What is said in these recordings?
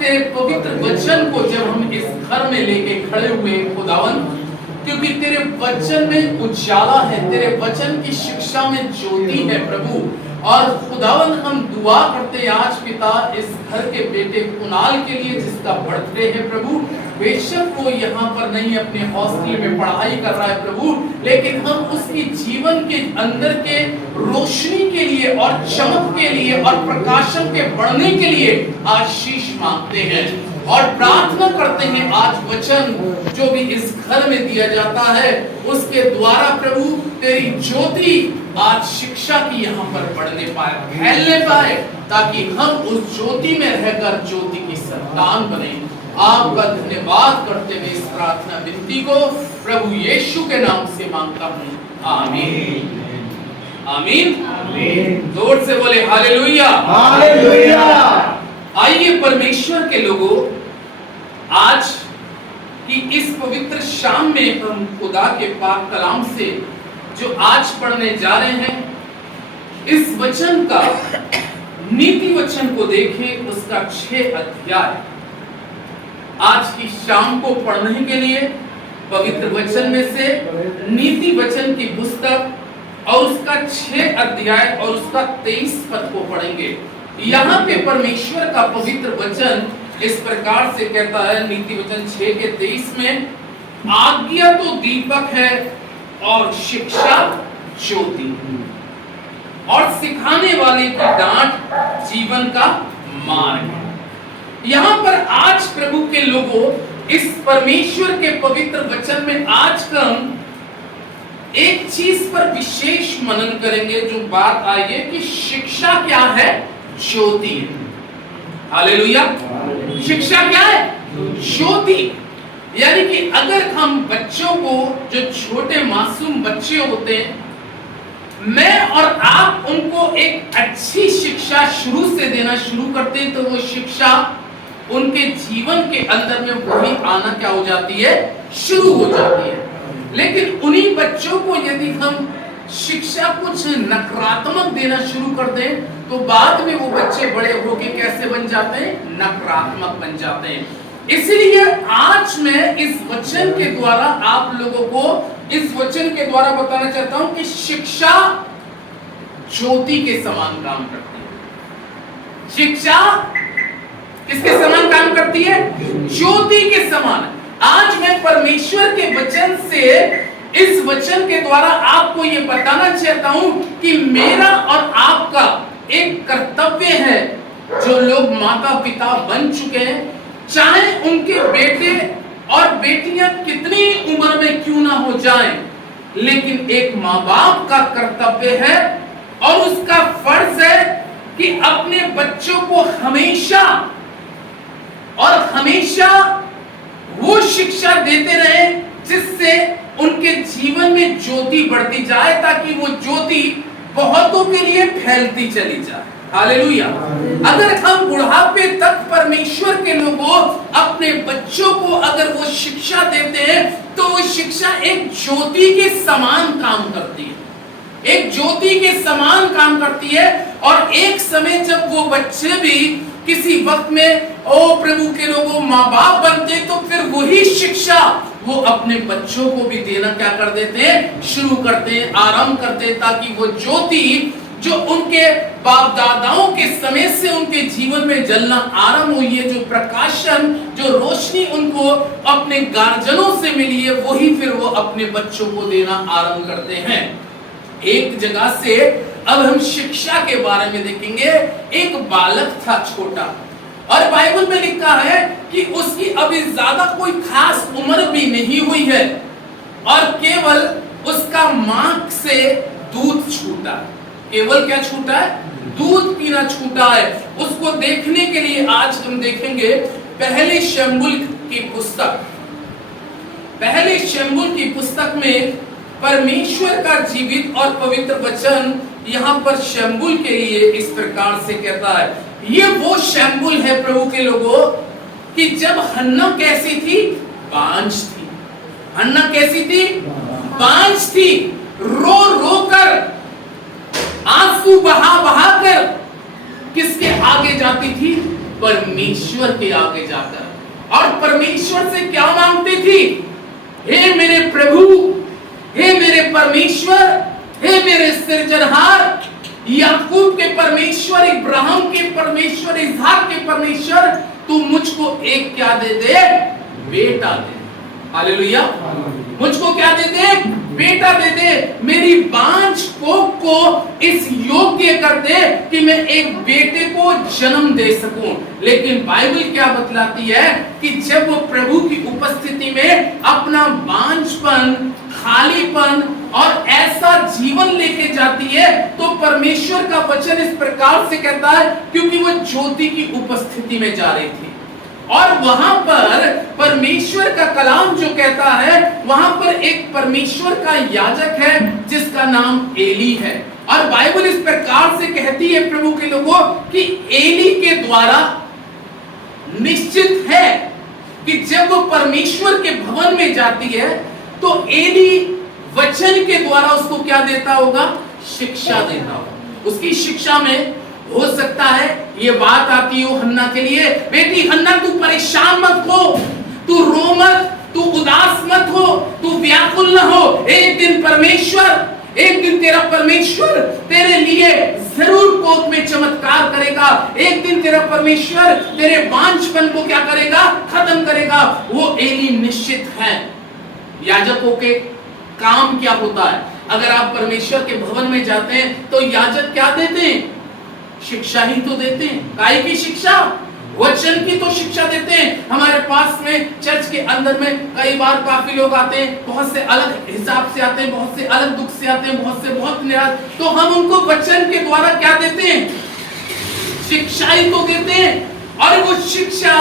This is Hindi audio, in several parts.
तेरे पवित्र वचन को जब हम इस घर में लेके खड़े हुए खुदावन, क्योंकि तेरे वचन में उजाला है, तेरे वचन की शिक्षा में ज्योति है प्रभु। और खुदावन हम दुआ करते आज पिता इस घर के बेटे कुणाल के लिए जिसका बर्थडे है प्रभु, बेशक वो यहाँ पर नहीं अपने हॉस्टल में पढ़ाई कर रहा है प्रभु, लेकिन हम उसकी जीवन के अंदर के रोशनी के लिए और चमक के लिए और प्रकाशन के बढ़ने के लिए आशीष मांगते हैं और प्रार्थना करते हैं आज वचन जो भी इस घर में दिया जाता है उसके द्वारा प्रभु तेरी ज्योति आज शिक्षा की यहाँ पर बढ़ने पाए, फैलने पाए, ताकि हम उस ज्योति में रहकर ज्योति की संतान बने। आपका धन्यवाद करते हुए इस प्रार्थना विनती को प्रभु यीशु के नाम से मांगता हूँ, आमीन आमीन। जोर से बोले हालेलुया हालेलुया। आइए परमेश्वर के लोगों, आज की इस पवित्र शाम में हम खुदा के पाक कलाम से जो आज पढ़ने जा रहे हैं, इस वचन का नीति वचन को देखें, उसका 6 अध्याय आज की शाम को पढ़ने के लिए पवित्र वचन में से नीति वचन की पुस्तक और उसका 6 अध्याय और उसका 23 पद को पढ़ेंगे। यहाँ पे परमेश्वर का पवित्र वचन इस प्रकार से कहता है, नीति वचन 6 के 23 में, आज्ञा तो दीपक है और शिक्षा ज्योति, और सिखाने वाले की डांट जीवन का मार्ग है। यहाँ पर आज प्रभु के लोगों, इस परमेश्वर के पवित्र वचन में आज हम एक चीज पर विशेष मनन करेंगे। जो बात आई है कि शिक्षा क्या है, ज्योति। हालेलुया। शिक्षा क्या है, ज्योति। यानी कि अगर हम बच्चों को, जो छोटे मासूम बच्चे होते हैं, मैं और आप उनको एक अच्छी शिक्षा शुरू से देना शुरू करते हैं, तो वो शिक्षा उनके जीवन के अंदर में वही आना क्या हो जाती है, शुरू हो जाती है। लेकिन उन्हीं बच्चों को यदि हम शिक्षा कुछ नकारात्मक देना शुरू कर दें, तो बाद में वो बच्चे बड़े होके कैसे बन जाते हैं, नकारात्मक बन जाते हैं। इसलिए आज मैं इस वचन के द्वारा आप लोगों को, इस वचन के द्वारा बताना चाहता हूं कि शिक्षा ज्योति के समान काम करती है। शिक्षा किसके समान काम करती है, ज्योति के समान। आज मैं परमेश्वर के वचन से, इस वचन के द्वारा आपको यह बताना चाहता हूं कि मेरा और आपका एक कर्तव्य है। जो लोग माता पिता बन चुके हैं, चाहे उनके बेटे और बेटियां कितनी उम्र में क्यों ना हो जाएं, लेकिन एक माँ बाप का कर्तव्य है और उसका फर्ज है कि अपने बच्चों को हमेशा और हमेशा वो शिक्षा देते रहे जिससे उनके जीवन में ज्योति बढ़ती जाए, ताकि वो ज्योति बहुतों के लिए फैलती चली जाए। हालेलुया। अगर हम बुढ़ापे तक परमेश्वर के लोगों अपने बच्चों को अगर वो शिक्षा देते हैं, तो वो शिक्षा एक ज्योति के समान काम करती है, एक ज्योति के समान काम करती है। और एक समय जब वो बच्चे भी किसी वक्त में प्रभु के लोगों माँ बाप बनते, तो फिर वही शिक्षा वो अपने बच्चों को भी देना क्या कर देते हैं, शुरू करते हैं, आरंभ करते हैं, ताकि वो ज्योति जो उनके बाप दादाओं के समय से उनके जीवन में जलना आरंभ हुई है, जो प्रकाशन, जो रोशनी उनको अपने गार्जियनों से मिली है, वही फिर वो अपने बच्चों को देना आरंभ करते हैं। एक जगह से अब हम शिक्षा के बारे में देखेंगे। एक बालक था छोटा, और बाइबल में लिखा है कि उसकी अभी ज्यादा कोई खास उम्र भी नहीं हुई है, और केवल उसका मां से दूध छूटा। केवल क्या छूटा है, दूध पीना छूटा है। उसको देखने के लिए आज हम देखेंगे पहले शमूएल की पुस्तक। पहले शमूएल की पुस्तक में परमेश्वर का जीवित और पवित्र वचन यहाँ पर शमूएल के लिए इस प्रकार से कहता है। ये वो शमूएल है प्रभु के लोगों कि जब हन्ना कैसी थी, बांझ थी। हन्ना कैसी थी, बांझ थी। रो रो कर, आंसू बहा बहा कर किसके आगे जाती थी, परमेश्वर के आगे जाकर, और परमेश्वर से क्या मांगती थी? हे मेरे प्रभु, हे मेरे परमेश्वर, हे मेरे सृजनहार, याकूब के परमेश्वर, इब्राहिम के परमेश्वर, इसहाक के परमेश्वर, तू मुझको एक क्या दे दे? बेटा दे। हालेलुया। मुझको क्या दे दे? बेटा दे दे। मेरी बांझ कोख को इस योग्य कर दे कि मैं एक बेटे को जन्म दे सकूं। लेकिन बाइबल क्या बतलाती है कि जब वो प्रभु की उपस्थिति में अपना बांझपन, खालीपन और ऐसा जीवन लेके जाती है, तो परमेश्वर का वचन इस प्रकार से कहता है, क्योंकि वो ज्योति की उपस्थिति में जा रही थी, और वहां पर परमेश्वर का कलाम जो कहता है, वहां पर एक परमेश्वर का याजक है जिसका नाम एली है। और बाइबल इस प्रकार से कहती है प्रभु के लोगों कि एली के द्वारा निश्चित है कि जब वो परमेश्वर के भवन में जाती है तो एली वचन के द्वारा उसको क्या देता होगा? शिक्षा देता होगा। उसकी शिक्षा में हो सकता है ये बात आती हो हन्ना के लिए, बेटी हन्ना तू परेशान मत हो, तू रो मत, तू उदास मत हो, तू व्याकुल न हो। एक दिन तेरा परमेश्वर तेरे लिए जरूर कोख में चमत्कार करेगा। एक दिन तेरा परमेश्वर तेरे बांझपन को क्या करेगा? खत्म करेगा। वो एली निश्चित है। याजकों के काम क्या होता है? अगर आप परमेश्वर के भवन में जाते हैं तो याजक क्या देते हैं? शिक्षा ही तो देते हैं। काय की शिक्षा? वचन की तो शिक्षा देते हैं। हमारे पास में चर्च के अंदर में कई बार काफी लोग आते हैं, बहुत से अलग हिसाब से आते हैं, बहुत से अलग दुख से आते हैं, बहुत से बहुत निराश, तो हम उनको वचन के द्वारा क्या देते हैं? शिक्षा ही तो देते हैं। और वो शिक्षा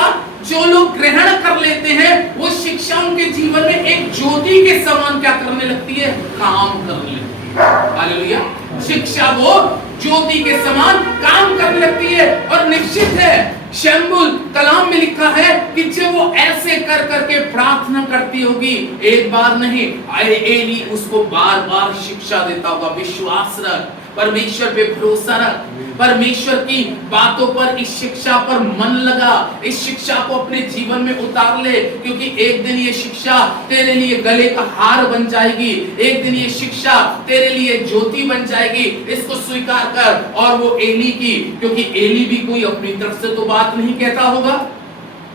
जो लोग ग्रहण कर लेते हैं, वो शिक्षा उनके जीवन में एक ज्योति के समान क्या करने लगती है? काम करने लगती है। हालेलुया। शिक्षा वो ज्योति के समान काम करने लगती है। और निश्चित है, शमूएल कलाम में लिखा है कि जब वो ऐसे कर करके प्रार्थना करती होगी, एक बार नहीं, एली उसको बार बार शिक्षा देता होगा। विश्वास रख, परमेश्वर पे भरोसा रख, परमेश्वर की बातों पर, इस शिक्षा पर मन लगा, इस शिक्षा को अपने जीवन में उतार ले, क्योंकि एक दिन ये शिक्षा तेरे लिए गले का हार बन जाएगी। एक दिन ये शिक्षा तेरे लिए ज्योति बन जाएगी। इसको स्वीकार कर। और वो एली की, क्योंकि एली भी कोई अपनी तरफ से तो बात नहीं कहता होगा,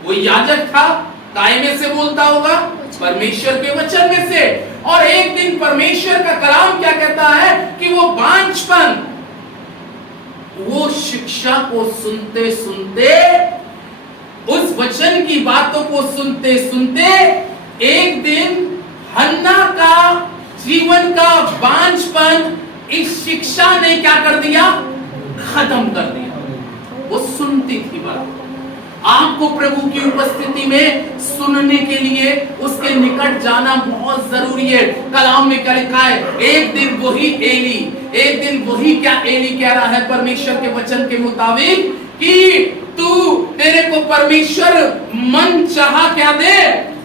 वो याजक था, काय में से बोलता होगा? परमेश्वर के वचन में से। और एक दिन परमेश्वर का कलाम क्या कहता है कि वो बांझपन, वो शिक्षा को सुनते सुनते, उस वचन की बातों को सुनते सुनते, एक दिन हन्ना का जीवन का बांझपन इस शिक्षा ने क्या कर दिया? खत्म कर दिया। वो सुनती थी बात। आपको प्रभु की उपस्थिति में सुनने के लिए उसके निकट जाना बहुत जरूरी है। कलाम में क्या लिखा है? एक दिन वही एली, एक दिन वही क्या एली कह रहा है परमेश्वर के वचन के मुताबिक कि तू, तेरे को परमेश्वर मन चाहा क्या दे?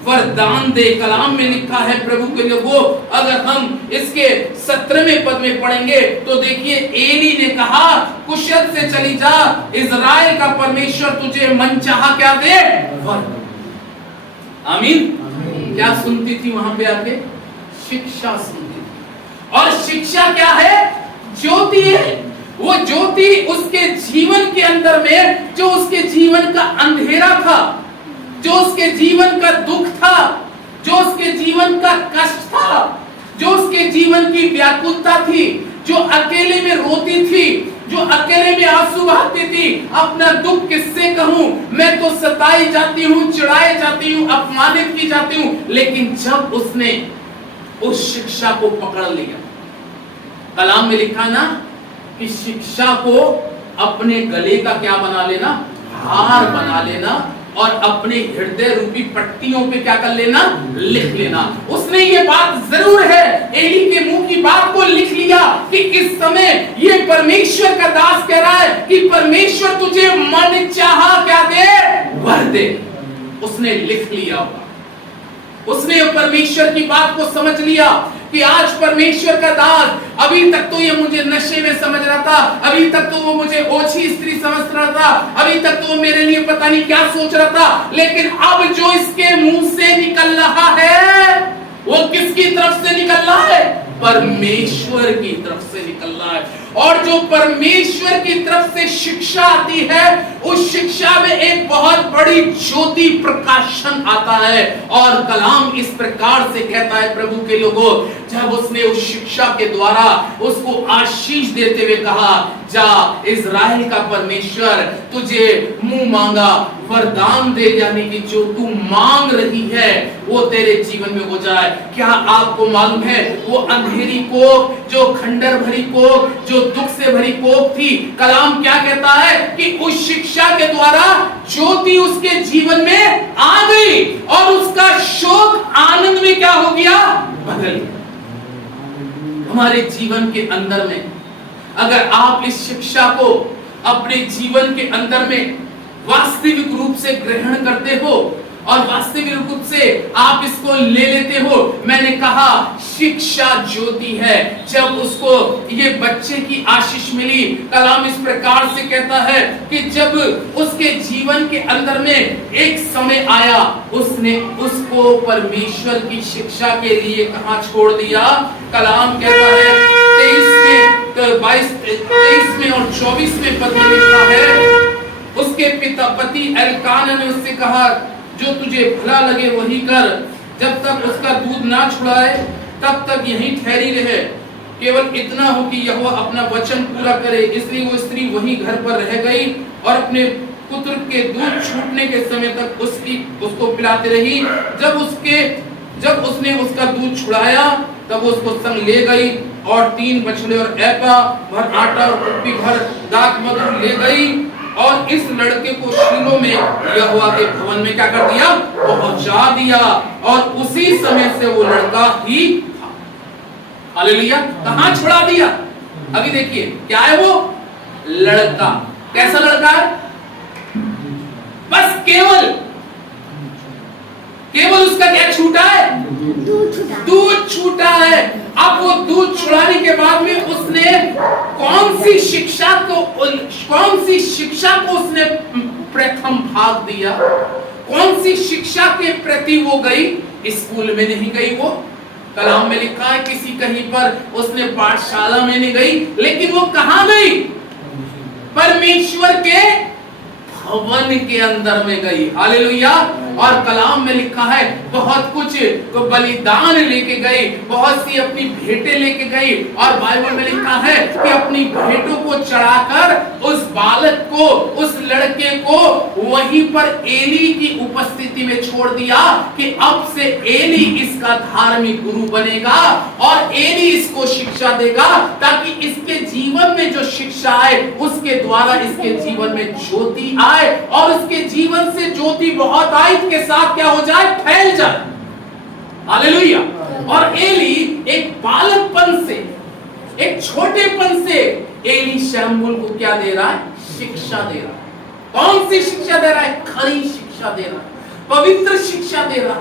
वरदान दे। कलाम में लिखा है प्रभु के लोगों, अगर हम इसके 17वें पद में पढ़ेंगे तो देखिए, एली ने कहा, कुशल से चली जा, इज़राइल का परमेश्वर तुझे मन चाहा क्या दे? आमीन। क्या सुनती थी वहां पे आके? शिक्षा सुनती थी। और शिक्षा क्या है? ज्योति है। वो ज्योति उसके जीवन के अंदर में, जो उसके जीवन का अंधेरा था, जो उसके जीवन का दुख था, जो उसके जीवन का कष्ट था, जो उसके जीवन की व्याकुलता थी, जो अकेले में रोती थी, जो अकेले में आंसू बहाती थी, अपना दुख किससे कहूं? मैं तो सताई जाती हूं, चिढ़ाई जाती हूं, अपमानित की जाती हूं। लेकिन जब उसने उस शिक्षा को पकड़ लिया, कलाम में लिखा ना कि शिक्षा को अपने गले का क्या बना लेना? हार बना लेना, और अपने हृदय रूपी पट्टियों पे क्या कर लेना? लिख लेना। उसने ये बात जरूर है, एली के मुंह की बात को लिख लिया कि इस समय ये परमेश्वर का दास कह रहा है कि परमेश्वर तुझे मन चाहा क्या दे? वर दे। उसने लिख लिया होगा। उसने परमेश्वर की बात को समझ लिया कि आज परमेश्वर का दास, अभी तक तो ये मुझे नशे में समझ रहा था, अभी तक तो वो मुझे ओछी स्त्री समझ रहा था, अभी तक तो वो मेरे लिए पता नहीं क्या सोच रहा था, लेकिन अब जो इसके मुंह से निकल रहा है वो किसकी तरफ से निकल रहा है? परमेश्वर की तरफ से निकल रहा है। और जो परमेश्वर की तरफ से शिक्षा आती है, उस शिक्षा में एक बहुत बड़ी ज्योति प्रकाशन आता है। और कलाम इस प्रकार से कहता है, प्रभु के लोगों, जब उसने उस शिक्षा के द्वारा उसको आशीष देते हुए कहा, जा इज़राइल का परमेश्वर तुझे मुंह मांगा वरदान दे, यानी कि जो तू मांग रही है वो तेरे जीवन में हो जाए। क्या आपको मालूम है वो अंधेरी कोख, जो खंडर भरी कोख, जो दुख से भरी कोख थी, कलाम क्या कहता है कि उस शिक्षा के द्वारा ज्योति उसके जीवन में आ गई और उसका शोक आनंद में क्या हो गया? बदल गया। हमारे जीवन के अंदर में अगर आप इस शिक्षा को अपने जीवन के अंदर में वास्तविक रूप से ग्रहण करते हो और वास्तविक रूप से आप इसको ले लेते हो, मैंने कहा शिक्षा ज्योति है। जब उसको ये बच्चे की आशीष मिली, कलाम इस प्रकार से कहता है कि जब उसके जीवन के अंदर में एक समय आया, उसने उसको परमेश्वर की शिक्षा के लिए कहां छोड़ दिया? कलाम कहता है 23 में और 24 में पद में लिखा है, उसके पिता पति एल्काना ने उससे कहा, जो तुझे भला लगे वही कर, जब तक उसका दूध ना छुड़ाए तब तक यहीं ठहरी रहे, केवल इतना हो कि यहोवा अपना वचन पूरा करे। इसलिए वो स्त्री वहीं घर पर रह गई और अपने पुत्र के दूध छूटने के समय तक उसको पिलाती रही। जब उसने उसका दूध छुड़ाया तब उसको संग ले गई और 3 बछड़े और एपा भर आटा और कुप्पी भर दाख मधु ले गई और इस लड़के को शीलो में यहोवा के भवन में क्या कर दिया? पहुंचा दिया। और उसी समय से वो लड़का ही था। हालेलुया। कहां छुड़ा दिया? अभी देखिए क्या है वो लड़का। कैसा लड़का है? बस केवल उसका क्या छूटा है? दूध छूटा है। अब वो दूध छुड़ाने के बाद में उसने कौन सी शिक्षा को उसने प्रथम भाग दिया? कौन सी शिक्षा के प्रति वो गई? स्कूल में नहीं गई वो, कलाम में लिखा है किसी कहीं पर उसने पाठशाला में नहीं गई, लेकिन वो कहां गई? परमेश्वर के भवन के अंदर में गई। हालेलुया। और कलाम में लिखा है बहुत कुछ बलिदान लेके गई, बहुत सी अपनी भेंटें लेके गई। और बाइबल में लिखा है कि अपनी भेंटों को चढ़ाकर उस बालक को, उस लड़के को वहीं पर एली की उपस्थिति में छोड़ दिया कि अब से एली इसका धार्मिक गुरु बनेगा और एली इसको शिक्षा देगा, ताकि इसके जीवन में जो शिक्षा आए उसके द्वारा इसके जीवन में ज्योति आए और उसके जीवन से ज्योति बहुत आयत के साथ क्या हो जाए? फैल जाए। हालेलुया। और एली एक बालकपन से, एक छोटेपन से एली शमूएल को क्या दे रहा है? शिक्षा दे रहा है। कौन सी शिक्षा दे रहा है? खरी शिक्षा दे रहा है, पवित्र शिक्षा दे रहा है,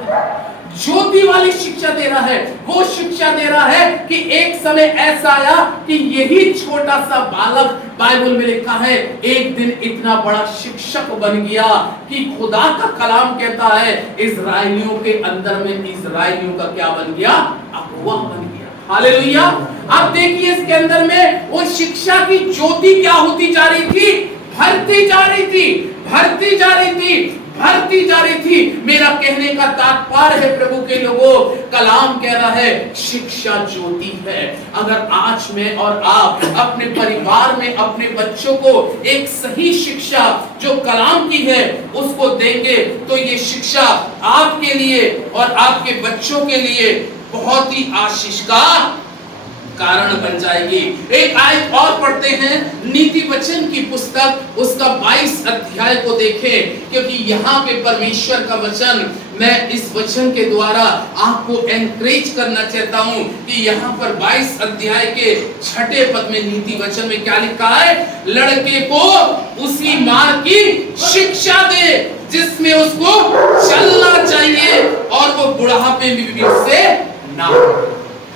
ज्योति वाली शिक्षा दे रहा है। वो शिक्षा दे रहा है कि एक समय ऐसा आया कि यही छोटा सा बालक, बाइबल में लिखा है, एक दिन इतना बड़ा शिक्षक बन गया कि खुदा का कलाम कहता है इजराइलियों के अंदर में इजराइलियों का क्या बन गया? अगुवा बन गया। हालेलुया। अब देखिए इसके अंदर में वो शिक्षा की ज्योति क्या होती जा रही थी? भरती जा रही थी, भरती जा रही थी, भरती जा रही थी। मेरा कहने का तात्पर्य है प्रभु के लोगों, कलाम कह रहा है शिक्षा ज्योति है। अगर आज मैं और आप अपने परिवार में अपने बच्चों को एक सही शिक्षा जो कलाम की है उसको देंगे तो ये शिक्षा आपके लिए और आपके बच्चों के लिए बहुत ही आशीष का कारण बन जाएगी। एक आयत और पढ़ते हैं, नीति वचन की पुस्तक उसका 22 अध्याय को देखें, क्योंकि यहाँ पे परमेश्वर का वचन, मैं इस वचन के द्वारा आपको एनकरेज करना चाहता हूँ कि यहाँ पर 22 अध्याय के 6 पद में नीति वचन में क्या लिखा है? लड़के को उसी मार्ग की शिक्षा दे जिसमें उसको चलना चाहिए और वो बुढ़ापे में भी उससे ना।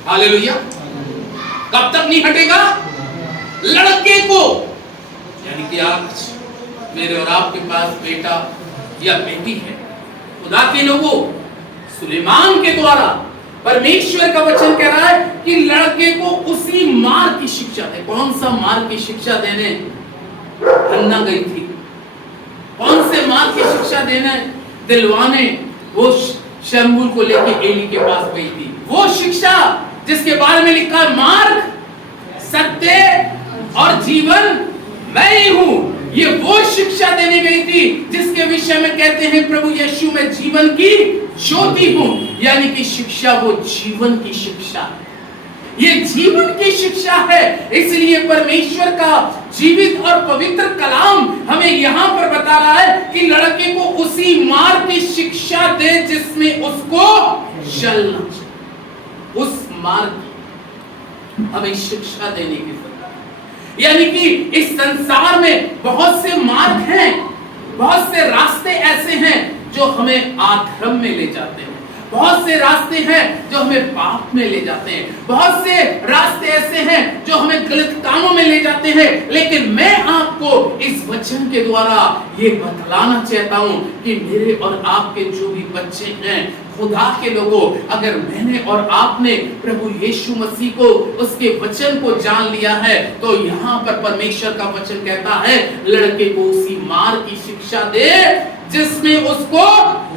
हालेलुया। कब तक नहीं हटेगा? लड़के को, यानी कि आज मेरे और आपके पास बेटा या बेटी है, खुदा के लोगों, सुलेमान के द्वारा परमेश्वर का वचन कह रहा है कि लड़के को उसी मार्ग की शिक्षा दे। कौन सा मार्ग की शिक्षा देने हन्ना गई थी? कौन से मार्ग की शिक्षा देने दिलवाने वो शमूएल को लेके एली के पास गई थी? वो शिक्षा जिसके बारे में लिखा है, मार्ग, सत्य और जीवन मैं ही हूं। ये वो शिक्षा देने गई थी जिसके विषय में कहते हैं प्रभु यीशु में जीवन की ज्योति हूं। यानी कि शिक्षा वो जीवन की शिक्षा है, ये जीवन की शिक्षा है। इसलिए परमेश्वर का जीवित और पवित्र कलाम हमें यहाँ पर बता रहा है कि लड़के को उसी मार्ग की शिक्षा दे जिसमें उसको चलना चाहिए। उस मार्ग की हमें शिक्षा देने की जरूरत है। यानी कि इस संसार में बहुत से मार्ग हैं, बहुत से रास्ते ऐसे हैं जो हमें अधर्म में ले जाते हैं, बहुत से रास्ते हैं जो हमें पाप में ले जाते हैं, बहुत से रास्ते ऐसे हैं जो हमें गलत कामों में ले जाते हैं। लेकिन मैं आपको इस वचन के द्वारा ये बतलाना चाहता हूं कि मेरे और आपके जो भी बच्चे हैं, खुदा के लोगों, अगर मैंने और आपने प्रभु यीशु मसीह को, उसके वचन को जान लिया है, तो यहाँ पर परमेश्वर का वचन कहता है लड़के को उसी मार्ग की शिक्षा दे जिसमें उसको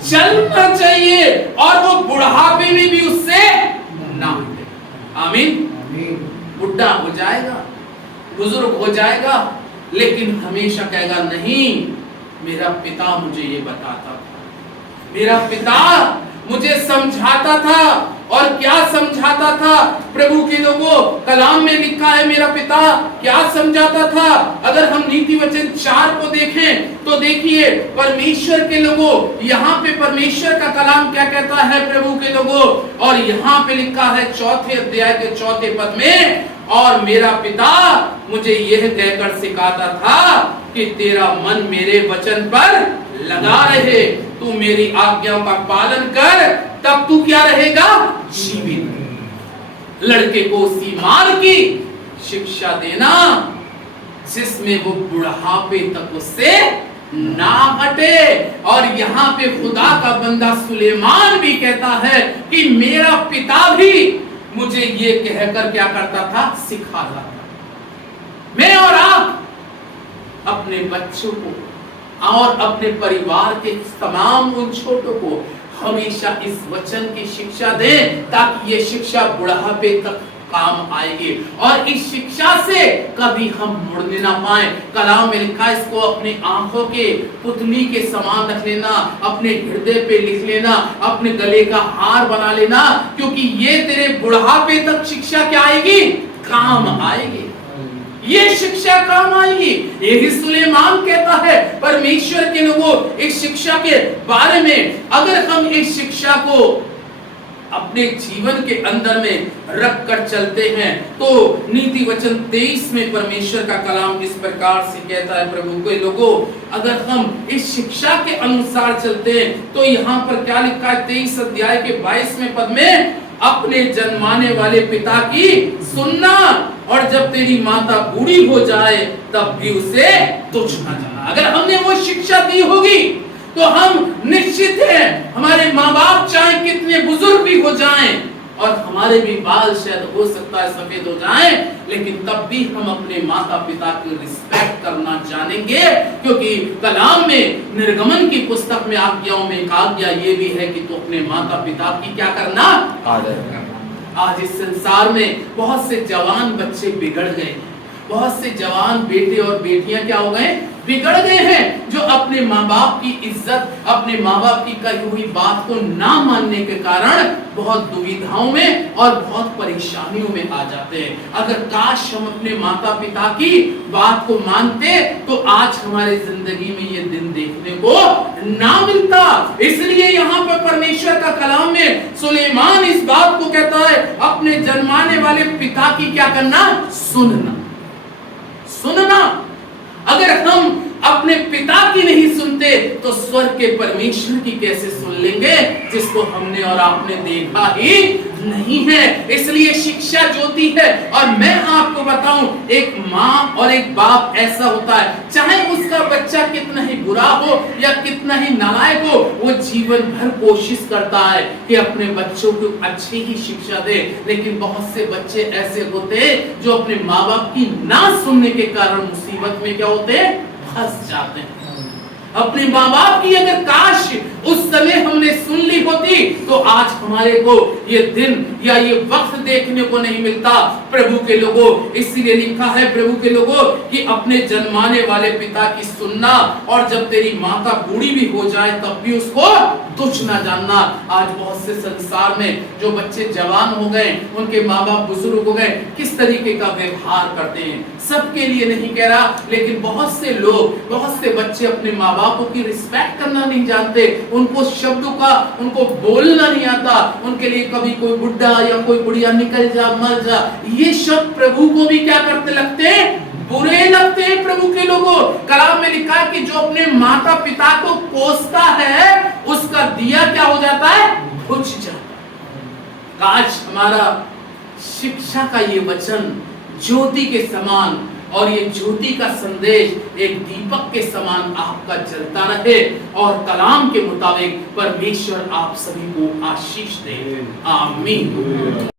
चलना चाहिए और वो बुढ़ापे में भी उससे ना हटे। आमीन। बुढ़ा हो जाएगा, बुजुर्ग हो जाएगा, लेकिन हमेशा कहेगा नहीं, मेरा पिता मुझे ये बताता था, मेरा पिता मुझे समझाता था। और क्या समझाता था? प्रभु के लोगों, कलाम में लिखा है मेरा पिता क्या समझाता था। अगर हम नीति वचन 4 को देखें तो देखिए परमेश्वर के लोगों, यहाँ पे परमेश्वर का कलाम क्या कहता है प्रभु के लोगों। और यहाँ पे लिखा है 4 अध्याय के 4 पद में, और मेरा पिता मुझे यह कहकर सिखाता था कि तेरा मन मेरे वचन पर लगा रहे, तू मेरी आज्ञाओं का पालन कर, तब तू क्या रहेगा? जीवित। लड़के को उसी मार्ग की शिक्षा देना जिसमें वो बुढ़ापे तक उससे ना हटे। और यहाँ पे खुदा का बंदा सुलेमान भी कहता है कि मेरा पिता भी मुझे ये कहकर क्या करता था? सिखाता था। मैं और आप अपने बच्चों को और अपने परिवार के तमाम उन छोटों को हमेशा इस वचन की शिक्षा दें, ताकि ये शिक्षा बुढ़ापे तक काम आएगी और इस शिक्षा से कभी हम मुड़ने ना पाए। कलाम में लिखा, इसको अपनी आंखों के पुतली के समान रख लेना, अपने हृदय पे लिख लेना, अपने गले का हार बना लेना, क्योंकि ये तेरे बुढ़ापे तक शिक्षा क्या आएगी? काम आएगी। ये शिक्षा काम आएगी। यही सुलेमान कहता है परमेश्वर के लोगों, इस शिक्षा के बारे में अगर हम इस शिक्षा को अपने जीवन के अंदर में रख कर चलते हैं तो नीति वचन 23 में परमेश्वर का कलाम इस प्रकार से कहता है प्रभु के लोगों, अगर हम इस शिक्षा के अनुसार चलते हैं तो यहाँ पर क्या लिखा है 23 अध्याय के 22वें पद में, अपने जन्माने वाले पिता की सुनना और जब तेरी माता बूढ़ी हो जाए तब भी उसे तुच्छ न जाना। अगर हमने वो शिक्षा दी होगी तो हम निश्चित हैं, हमारे माँ बाप चाहे कितने बुजुर्ग भी हो जाएं और हमारे भी बाल शायद हो सकता है सफेद हो जाएं, लेकिन तब भी हम अपने माता पिता की रिस्पेक्ट करना जानेंगे, क्योंकि कलाम में निर्गमन की पुस्तक में आज्ञाओं में एक आज्ञा ये भी है कि तू अपने माता पिता की क्या करना? आदर करना। आज इस संसार में बहुत से जवान बच्चे बिगड़ गए, बहुत से जवान बेटे और बेटियां क्या हो गए? बिगड़ गए हैं, जो अपने माँ बाप की इज्जत, अपने माँ बाप की कही हुई बात को ना मानने के कारण बहुत दुविधाओं में और बहुत परेशानियों में आ जाते हैं। अगर काश हम अपने माता पिता की बात को मानते तो आज हमारे जिंदगी में ये दिन देखने को ना मिलता। इसलिए यहाँ पर परमेश्वर का कलाम में सुलेमान इस बात को कहता है, अपने जन्माने वाले पिता की क्या करना? सुनना। सुनना। अगर हम अपने पिता की नहीं सुनते तो स्वर्ग के परमेश्वर की कैसे सुन लेंगे, जिसको हमने और आपने देखा ही नहीं है। इसलिए शिक्षा ज्योति है। और मैं आपको बताऊं, एक माँ और एक बाप ऐसा होता है, चाहे उसका बच्चा कितना ही बुरा हो या कितना ही नालायक हो, वो जीवन भर कोशिश करता है कि अपने बच्चों को अच्छी ही शिक्षा दे। लेकिन बहुत से बच्चे ऐसे होते हैं जो अपने माँ बाप की ना सुनने के कारण मुसीबत में क्या होते हैं, फंस जाते हैं। अपने माँ बाप की अगर काश उस समय हमने सुन ली होती तो आज हमारे को ये दिन या ये वक्त देखने को नहीं मिलता। प्रभु के लोगों, इसीलिए लिखा है प्रभु के लोगों कि अपने जन्माने वाले पिता की सुनना, और जब तेरी माता बूढ़ी भी हो जाए तब भी उसको तुच्छ ना जानना। आज बहुत से संसार में जो बच्चे जवान हो गए, उनके माँ बाप बुजुर्ग हो गए, किस तरीके का व्यवहार करते हैं। सबके लिए नहीं कह रहा, लेकिन बहुत से लोग, बहुत से बच्चे अपने माँ बापों की रिस्पेक्ट करना नहीं जानते, उनको शब्दों का, उनको बोलना नहीं आता। उनके लिए कभी कोई बुढ़ा या कोई बुढ़िया निकल जा, मर जा, ये शब्द प्रभु को भी क्या करते लगते हैं, बुरे लगते हैं। प्रभु के लोगों, कलाम में लिखा है कि जो अपने माता पिता को कोसता है उसका दिया क्या हो जाता है, बुझ जाता है। काश हमारा शिक्षा का ये वचन ज्योति के समान, और ये ज्योति का संदेश एक दीपक के समान आपका जलता रहे, और कलाम के मुताबिक परमेश्वर आप सभी को आशीष दे। आमीन।